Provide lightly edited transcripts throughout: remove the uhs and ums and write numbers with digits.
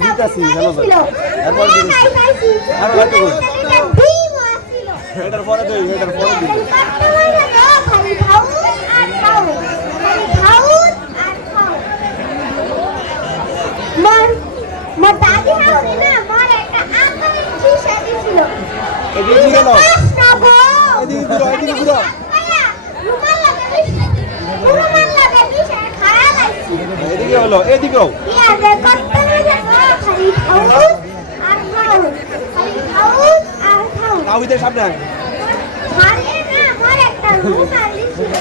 দিতাছি চলো এরপর দিতাছি আর হয়তো এটার পরে দেই এটার পরে দিই খালি খাও আর খাও খালি খাও আর খাও মোর দাদি হাওরে না মোর একটা আঙ্গুলের শিশা দিছিল এদিকে ঘুরে নাও প্রশ্ন গো এদিকে ঘুরো রুমাল লাগা শিশা খায়া লাইছি এদিকে হলো এদিকেও ইয়া যে কত মজা খালি খাও আর খাও খালি খাও আর খাও তাওহিদের সামনে খালি না মোর একটা রুমাল দিছিল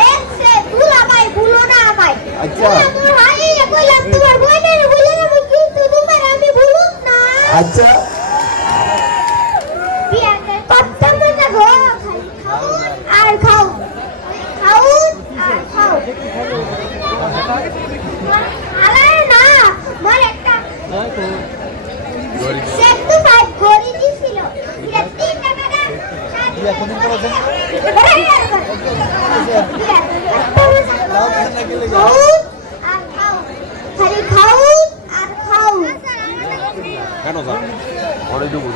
লেখছে দুলাভাই ভুলো না ভাই আচ্ছা মোর হাই কইলাম তোমার বোনের বলে না কিন্তু তোমার আমি ভুলুম না আচ্ছা বিয়াতে কত মজা গো খালি খাও আর খাও খাও আর খাও আরে না মোর একটা সেটু ফাইভ গড়ি দিছিল এটা 3 টাকা না দিয়া কোনদিন করেছেন আর খাও খালি খাও আর খাও কেন যা পরে দেবো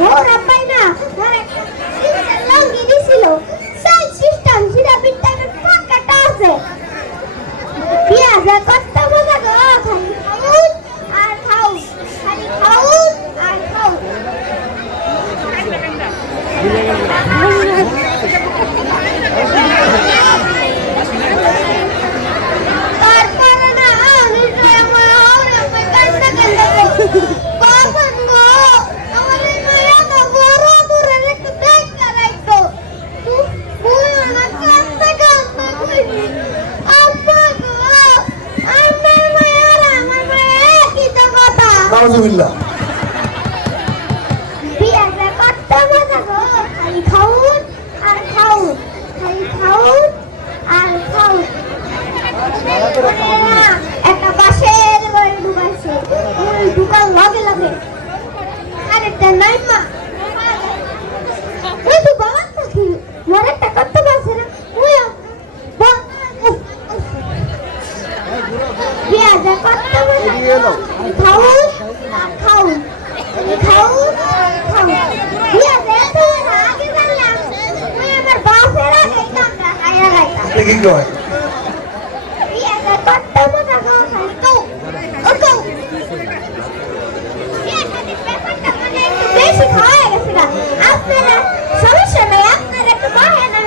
মোর আব্বাই না মোর একটা সিস্টেম লঙ্গি দিছিল সেই সিস্টেম সিধা বিটাকে ফাঁকাটা আছে পিয়াজে কত মজা গো খালি খাও আর খাও তারপরে না নিশ্চয় আমার হাওড়ে আমার কান্না কান্না কখন গো আমাদের মায়া তো বড় দূরে একটু দেখ লাগাইতো তুই আমার কান্না কান্না কইলি আব্বা গো আমার মায়া আমার মায়া কি তো কথা নাউজুবিল্লাহ পিয়াজে কত মজা গো খালি খাও আর খাও খালি খাও আর খাও একটা বাসের ঘরে ঢুকাইছে ওই ঢুকার লগে লগে আরেকটা নাই মা ওই তো বাবা থাকি মোর একটা কত বাসে না ওই পিয়াজে কত মজা খাও আর খাও খাও খাও পিয়াজে তো আগে বললাম ওই আমার বাসের আগে কামটা খাইয়া গাইতা কি কয় পিয়াজে কত মজা গো খালি তো ও তো পিয়াজে ব্যাপারটা মানে একটু বেশি খাওয়া গেছে আপনারা সমস্যা নাই আপনারা একটু বাহে না